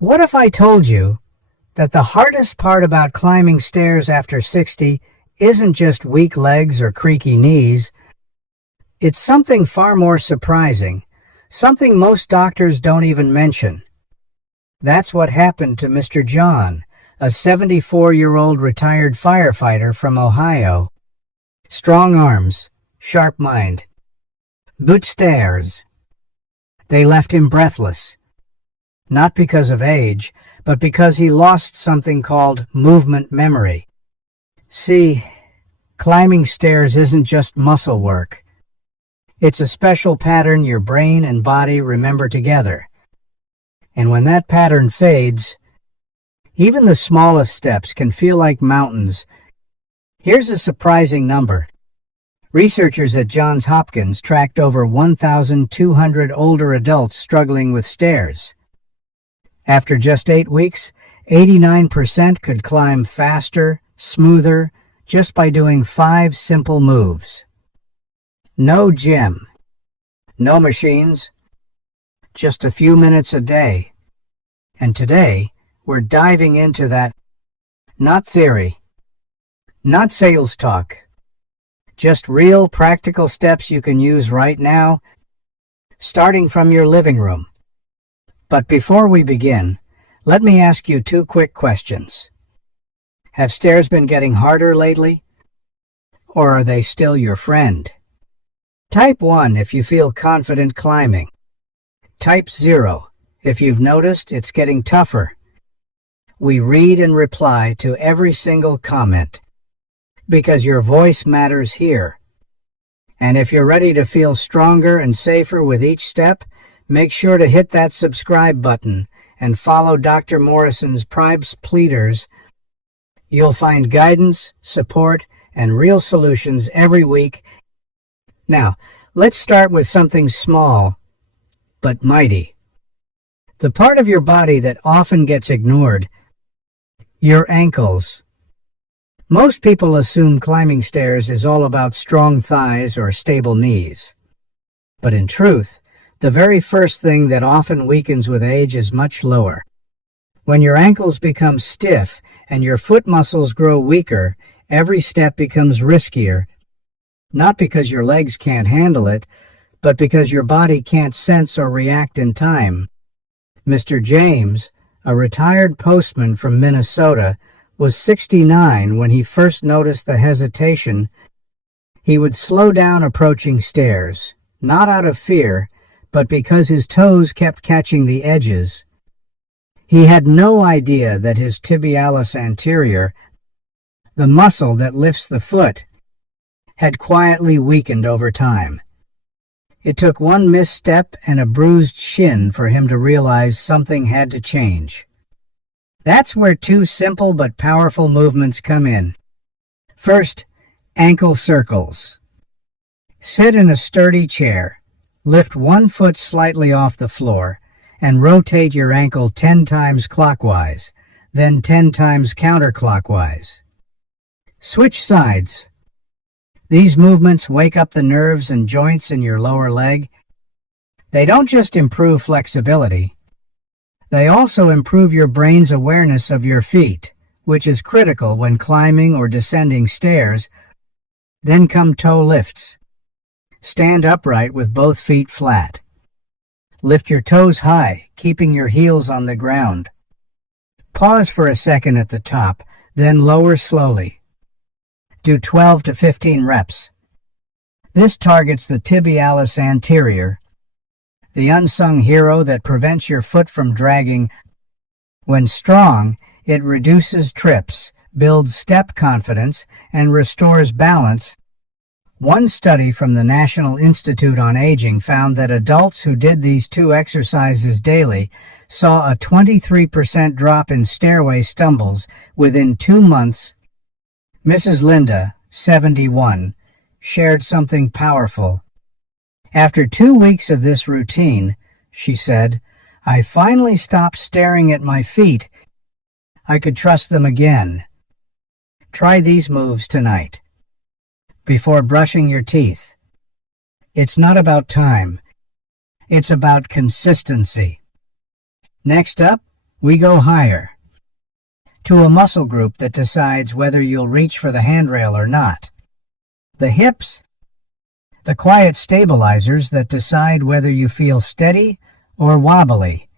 What if I told you that the hardest part about climbing stairs after 60 isn't just weak legs or creaky knees? It's something far more surprising, something most doctors don't even mention. That's what happened to Mr. John, a 74-year-old retired firefighter from Ohio. Strong arms, sharp mind, but stairs. They left him breathless. Not because of age, but because he lost something called movement memory. See, climbing stairs isn't just muscle work. It's a special pattern your brain and body remember together. And when that pattern fades, even the smallest steps can feel like mountains. Here's a surprising number. Researchers at Johns Hopkins tracked over 1,200 older adults struggling with stairs. After just 8 weeks, 89% could climb faster, smoother, just by doing 5 simple moves. No gym, no machines, just a few minutes a day. And today, we're diving into that. Not theory, not sales talk, just real practical steps you can use right now, starting from your living room. But before we begin, let me ask you 2 quick questions. Have stairs been getting harder lately? Or are they still your friend? Type 1 if you feel confident climbing. Type 0 if you've noticed it's getting tougher. We read and reply to every single comment, because your voice matters here. And if you're ready to feel stronger and safer with each step, make sure to hit that subscribe button and follow Dr. Morrison's Pribe's Pleaders. You'll find guidance, support, and real solutions every week. Now, let's start with something small, but mighty. The part of your body that often gets ignored, your ankles. Most people assume climbing stairs is all about strong thighs or stable knees. But in truth, the very first thing that often weakens with age is much lower. When your ankles become stiff and your foot muscles grow weaker, every step becomes riskier, not because your legs can't handle it, but because your body can't sense or react in time. Mr. James, a retired postman from Minnesota, was 69 when he first noticed the hesitation. He would slow down approaching stairs, not out of fear, but because his toes kept catching the edges. He had no idea that his tibialis anterior, the muscle that lifts the foot, had quietly weakened over time. It took one misstep and a bruised shin for him to realize something had to change. That's where 2 simple but powerful movements come in. First, ankle circles. Sit in a sturdy chair. Lift one foot slightly off the floor and rotate your ankle 10 times clockwise, then 10 times counterclockwise. Switch sides. These movements wake up the nerves and joints in your lower leg. They don't just improve flexibility. They also improve your brain's awareness of your feet, which is critical when climbing or descending stairs. Then come toe lifts. Stand upright with both feet flat. Lift your toes high, keeping your heels on the ground. Pause for a second at the top, then lower slowly. Do 12 to 15 reps. This targets the tibialis anterior, the unsung hero that prevents your foot from dragging. When strong, it reduces trips, builds step confidence, and restores balance. One study from the National Institute on Aging found that adults who did these 2 exercises daily saw a 23% drop in stairway stumbles within 2 months. Mrs. Linda, 71, shared something powerful. After 2 weeks of this routine, she said, I finally stopped staring at my feet. I could trust them again. Try these moves tonight. Before brushing your teeth. It's not about time. It's about consistency. Next up, we go higher, to a muscle group that decides whether you'll reach for the handrail or not. The hips, the quiet stabilizers that decide whether you feel steady or wobbly.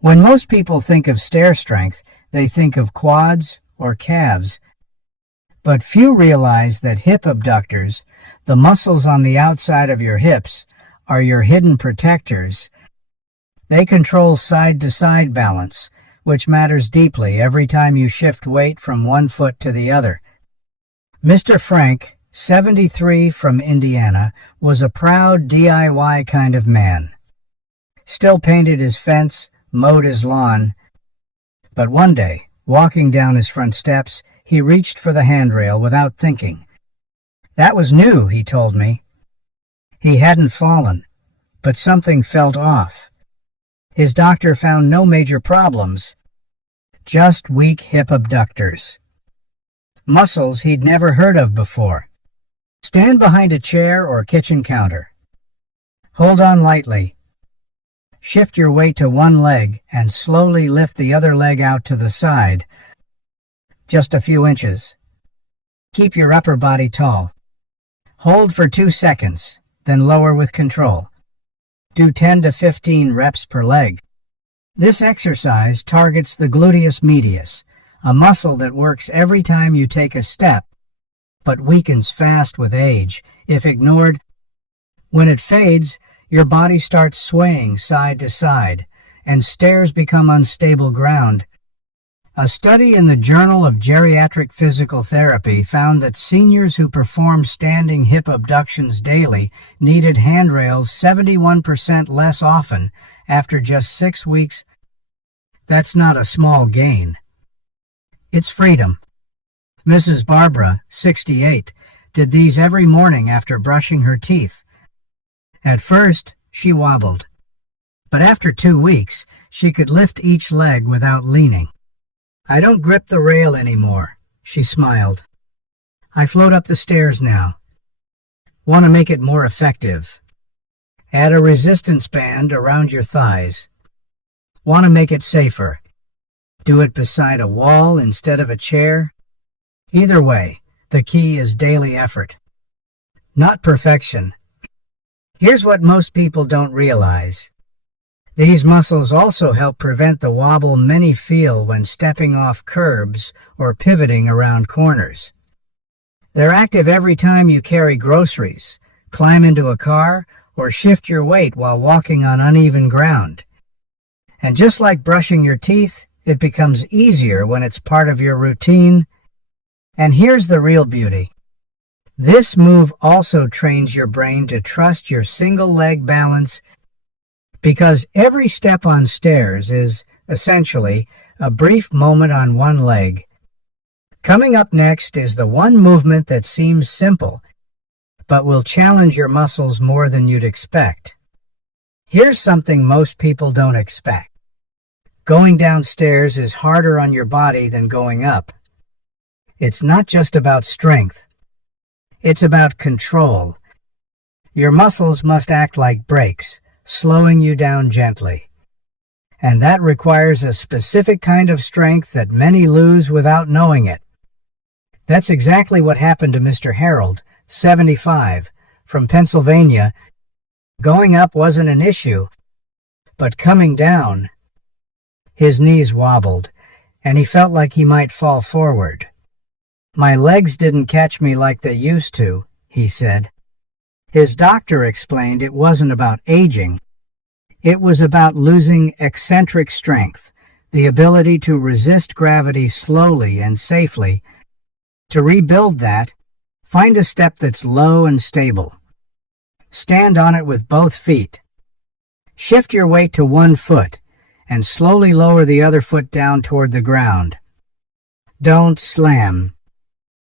When most people think of stair strength, they think of quads or calves, but few realize that hip abductors, the muscles on the outside of your hips, are your hidden protectors. They control side-to-side balance, which matters deeply every time you shift weight from one foot to the other. Mr. Frank, 73, from Indiana, was a proud DIY kind of man. Still painted his fence, mowed his lawn, but one day, walking down his front steps, he reached for the handrail without thinking. That was new, he told me. He hadn't fallen, but something felt off. His doctor found no major problems, just weak hip abductors. Muscles he'd never heard of before. Stand behind a chair or kitchen counter. Hold on lightly. Shift your weight to one leg and slowly lift the other leg out to the side, just a few inches. Keep your upper body tall. Hold for 2 seconds, then lower with control. Do 10 to 15 reps per leg. This exercise targets the gluteus medius, a muscle that works every time you take a step, but weakens fast with age, if ignored. When it fades, your body starts swaying side to side, and stairs become unstable ground. A study in the Journal of Geriatric Physical Therapy found that seniors who performed standing hip abductions daily needed handrails 71% less often after just 6 weeks. That's not a small gain. It's freedom. Mrs. Barbara, 68, did these every morning after brushing her teeth. At first, she wobbled, but after 2 weeks, she could lift each leg without leaning. I don't grip the rail anymore, she smiled. I float up the stairs now. Want to make it more effective. Add a resistance band around your thighs. Want to make it safer. Do it beside a wall instead of a chair. Either way, the key is daily effort, not perfection. Here's what most people don't realize. These muscles also help prevent the wobble many feel when stepping off curbs or pivoting around corners. They're active every time you carry groceries, climb into a car, or shift your weight while walking on uneven ground. And just like brushing your teeth, it becomes easier when it's part of your routine. And here's the real beauty. This move also trains your brain to trust your single leg balance, because every step on stairs is, essentially, a brief moment on one leg. Coming up next is the one movement that seems simple, but will challenge your muscles more than you'd expect. Here's something most people don't expect. Going downstairs is harder on your body than going up. It's not just about strength. It's about control. Your muscles must act like brakes, slowing you down gently. And that requires a specific kind of strength that many lose without knowing it. That's exactly what happened to Mr. Harold, 75, from Pennsylvania. Going up wasn't an issue, but coming down, his knees wobbled, and he felt like he might fall forward. My legs didn't catch me like they used to, he said. His doctor explained it wasn't about aging. It was about losing eccentric strength, the ability to resist gravity slowly and safely. To rebuild that, find a step that's low and stable. Stand on it with both feet. Shift your weight to one foot and slowly lower the other foot down toward the ground. Don't slam.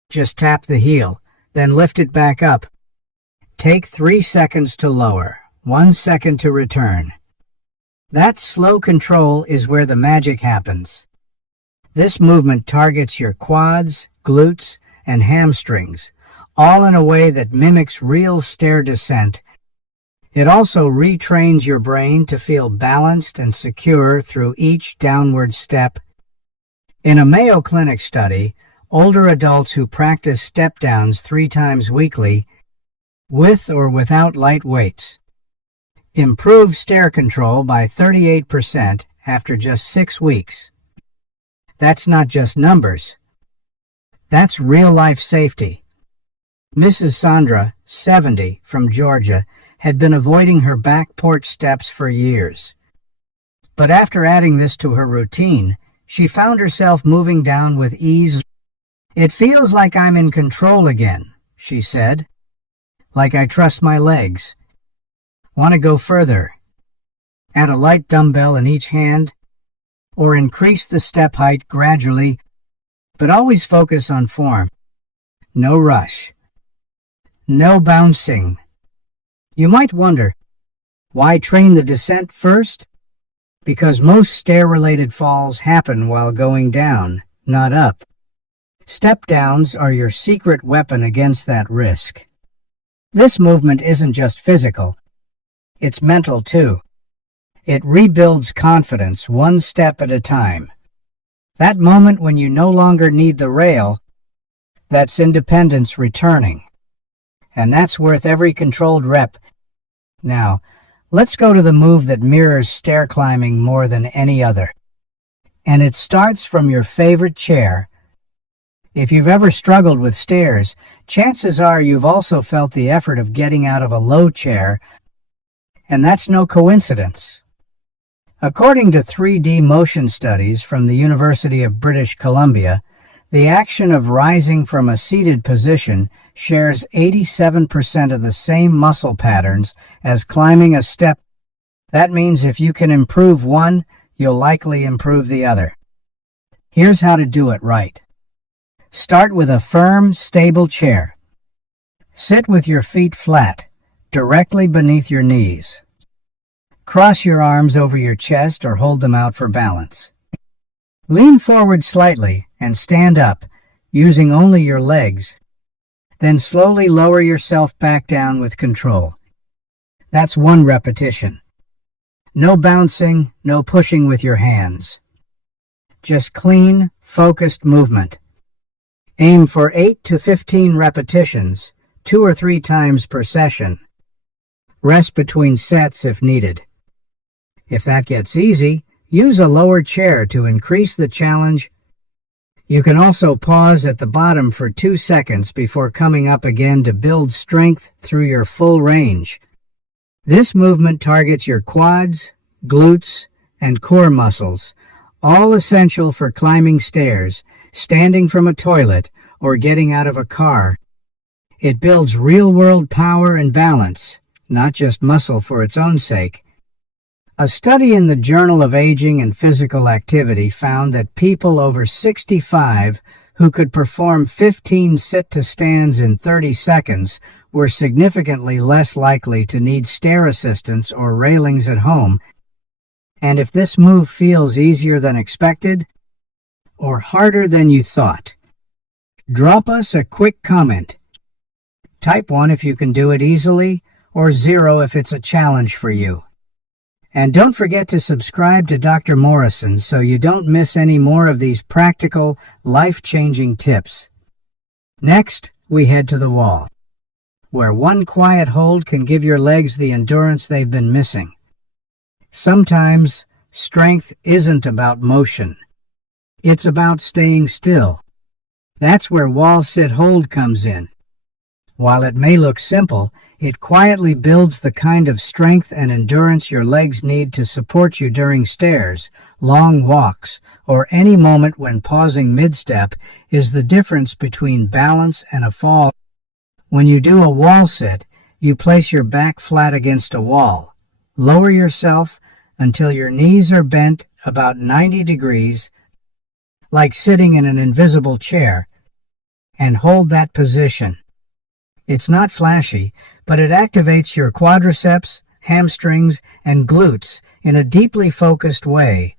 Just tap the heel, then lift it back up. Take 3 seconds to lower, 1 second to return. That slow control is where the magic happens. This movement targets your quads, glutes, and hamstrings, all in a way that mimics real stair descent. It also retrains your brain to feel balanced and secure through each downward step. In a Mayo Clinic study, older adults who practice step-downs 3 times weekly, with or without light weights, improved stair control by 38% after just 6 weeks. That's not just numbers. That's real-life safety. Mrs. Sandra, 70, from Georgia, had been avoiding her back porch steps for years. But after adding this to her routine, she found herself moving down with ease. "It feels like I'm in control again," she said. "Like I trust my legs. Want to go further? Add a light dumbbell in each hand, or increase the step height gradually, but always focus on form. No rush. No bouncing." You might wonder, why train the descent first? Because most stair-related falls happen while going down, not up. Step-downs are your secret weapon against that risk. This movement isn't just physical. It's mental, too. It rebuilds confidence one step at a time. That moment when you no longer need the rail, that's independence returning. And that's worth every controlled rep. Now, let's go to the move that mirrors stair climbing more than any other. And it starts from your favorite chair. If you've ever struggled with stairs, chances are you've also felt the effort of getting out of a low chair, and that's no coincidence. According to 3D motion studies from the University of British Columbia, the action of rising from a seated position shares 87% of the same muscle patterns as climbing a step. That means if you can improve one, you'll likely improve the other. Here's how to do it right. Start with a firm, stable chair. Sit with your feet flat, directly beneath your knees. Cross your arms over your chest or hold them out for balance. Lean forward slightly and stand up, using only your legs. Then slowly lower yourself back down with control. That's 1 repetition. No bouncing, no pushing with your hands. Just clean, focused movement. Aim for 8 to 15 repetitions, 2 or 3 times per session. Rest between sets if needed. If that gets easy, use a lower chair to increase the challenge. You can also pause at the bottom for 2 seconds before coming up again to build strength through your full range. This movement targets your quads, glutes, and core muscles, all essential for climbing stairs, standing from a toilet, or getting out of a car. It builds real-world power and balance, not just muscle for its own sake. A study in the Journal of Aging and Physical Activity found that people over 65 who could perform 15 sit-to-stands in 30 seconds were significantly less likely to need stair assistance or railings at home. And if this move feels easier than expected or harder than you thought, drop us a quick comment. Type 1 if you can do it easily, or 0 if it's a challenge for you. And don't forget to subscribe to Dr. Morrison so you don't miss any more of these practical, life-changing tips. Next, we head to the wall, where 1 quiet hold can give your legs the endurance they've been missing. Sometimes, strength isn't about motion. It's about staying still. That's where wall sit hold comes in. While it may look simple, it quietly builds the kind of strength and endurance your legs need to support you during stairs, long walks, or any moment when pausing mid-step is the difference between balance and a fall. When you do a wall sit, you place your back flat against a wall. Lower yourself until your knees are bent about 90 degrees, like sitting in an invisible chair, and hold that position. It's not flashy, but it activates your quadriceps, hamstrings, and glutes in a deeply focused way.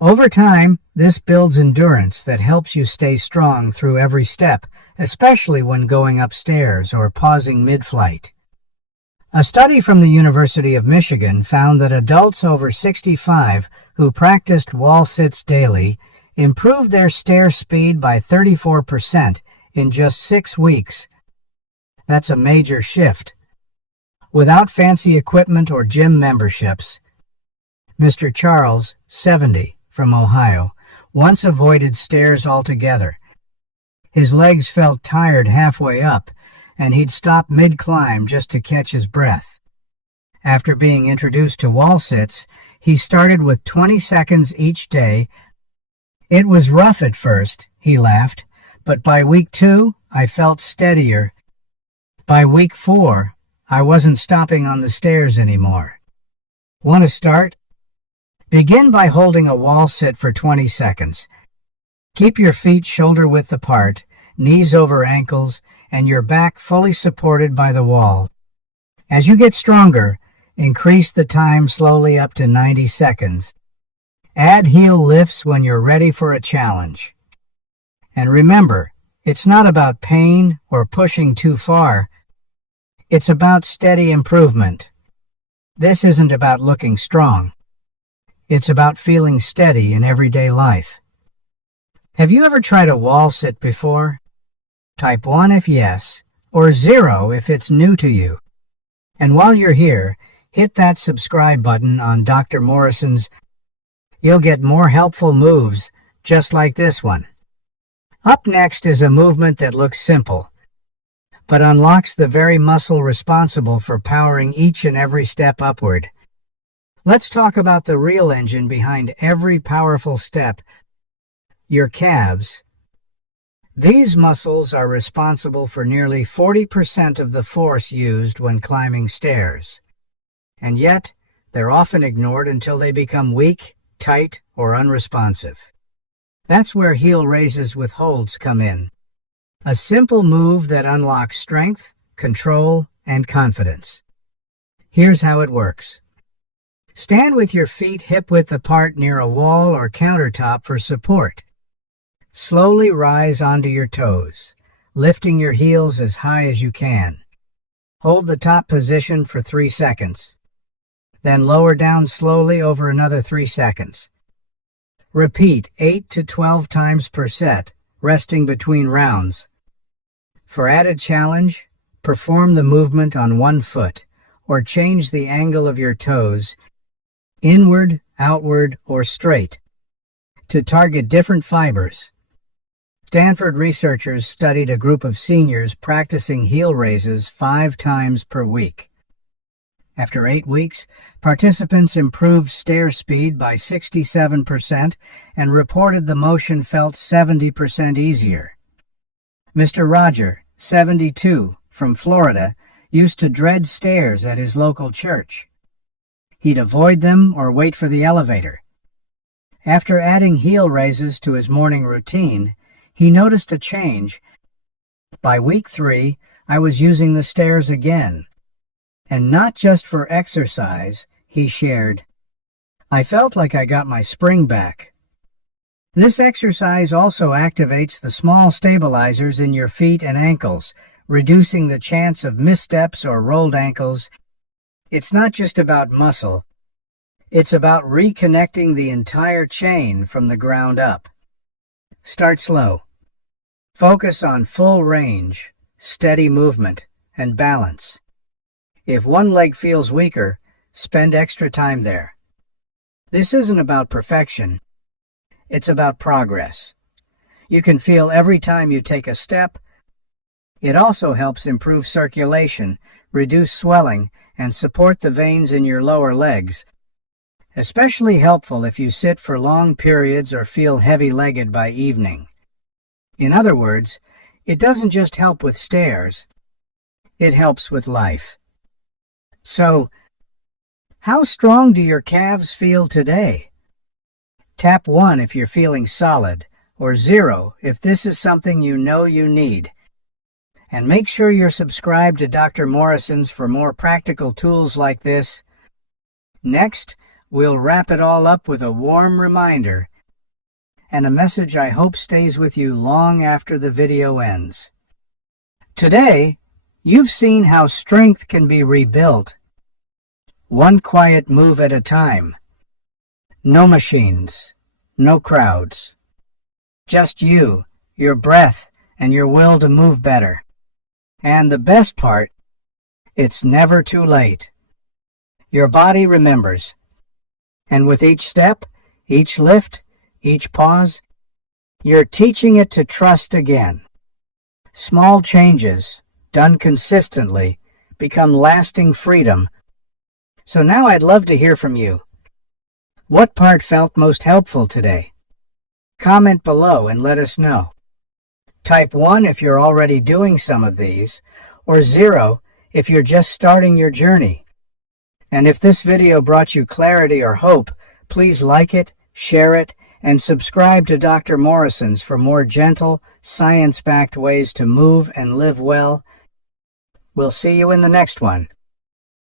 Over time, this builds endurance that helps you stay strong through every step, especially when going upstairs or pausing mid-flight. A study from the University of Michigan found that adults over 65 who practiced wall sits daily improved their stair speed by 34% in just 6 weeks. That's a major shift. Without fancy equipment or gym memberships, Mr. Charles, 70, from Ohio, once avoided stairs altogether. His legs felt tired halfway up, and he'd stop mid-climb just to catch his breath. After being introduced to wall sits, he started with 20 seconds each day. It was rough at first, he laughed, but by week 2, I felt steadier. By week 4, I wasn't stopping on the stairs anymore. Want to start? Begin by holding a wall sit for 20 seconds. Keep your feet shoulder-width apart, knees over ankles, and your back fully supported by the wall. As you get stronger, increase the time slowly up to 90 seconds. Add heel lifts when you're ready for a challenge. And remember, it's not about pain or pushing too far. It's about steady improvement. This isn't about looking strong. It's about feeling steady in everyday life. Have you ever tried a wall sit before? Type 1 if yes, or 0 if it's new to you. And while you're here, hit that subscribe button on Dr. Morrison's. You'll get more helpful moves just like this one. Up next is a movement that looks simple, but unlocks the very muscle responsible for powering each and every step upward. Let's talk about the real engine behind every powerful step, your calves. These muscles are responsible for nearly 40% of the force used when climbing stairs. And yet, they're often ignored until they become weak, tight, or unresponsive. That's where heel raises with holds come in. A simple move that unlocks strength, control, and confidence. Here's how it works. Stand with your feet hip-width apart near a wall or countertop for support. Slowly rise onto your toes, lifting your heels as high as you can. Hold the top position for 3 seconds. Then lower down slowly over another 3 seconds. Repeat 8 to 12 times per set, resting between rounds. For added challenge, perform the movement on one foot, or change the angle of your toes, inward, outward, or straight, to target different fibers. Stanford researchers studied a group of seniors practicing heel raises 5 times per week. After 8 weeks, participants improved stair speed by 67% and reported the motion felt 70% easier. Mr. Roger, 72, from Florida, used to dread stairs at his local church. He'd avoid them or wait for the elevator. After adding heel raises to his morning routine, he noticed a change. By week 3, I was using the stairs again. And not just for exercise, he shared. I felt like I got my spring back. This exercise also activates the small stabilizers in your feet and ankles, reducing the chance of missteps or rolled ankles. It's not just about muscle. It's about reconnecting the entire chain from the ground up. Start slow. Focus on full range, steady movement, and balance. If one leg feels weaker, spend extra time there. This isn't about perfection. It's about progress. You can feel every time you take a step. It also helps improve circulation, reduce swelling, and support the veins in your lower legs. Especially helpful if you sit for long periods or feel heavy-legged by evening. In other words, it doesn't just help with stairs. It helps with life. So, how strong do your calves feel today? Tap 1 if you're feeling solid, or 0 if this is something you know you need. And make sure you're subscribed to Dr. Morrison's for more practical tools like this. Next, we'll wrap it all up with a warm reminder and a message I hope stays with you long after the video ends. Today, You've seen how strength can be rebuilt, one quiet move at a time. No machines, no crowds. Just you, your breath, and your will to move better. And the best part, it's never too late. Your body remembers. And with each step, each lift, each pause, you're teaching it to trust again. Small changes, done consistently, become lasting freedom. So now I'd love to hear from you. What part felt most helpful today? Comment below and let us know. Type 1 if you're already doing some of these, or 0 if you're just starting your journey. And if this video brought you clarity or hope, please like it, share it, and subscribe to Dr. Morrison's for more gentle, science-backed ways to move and live well. We'll see you in the next one.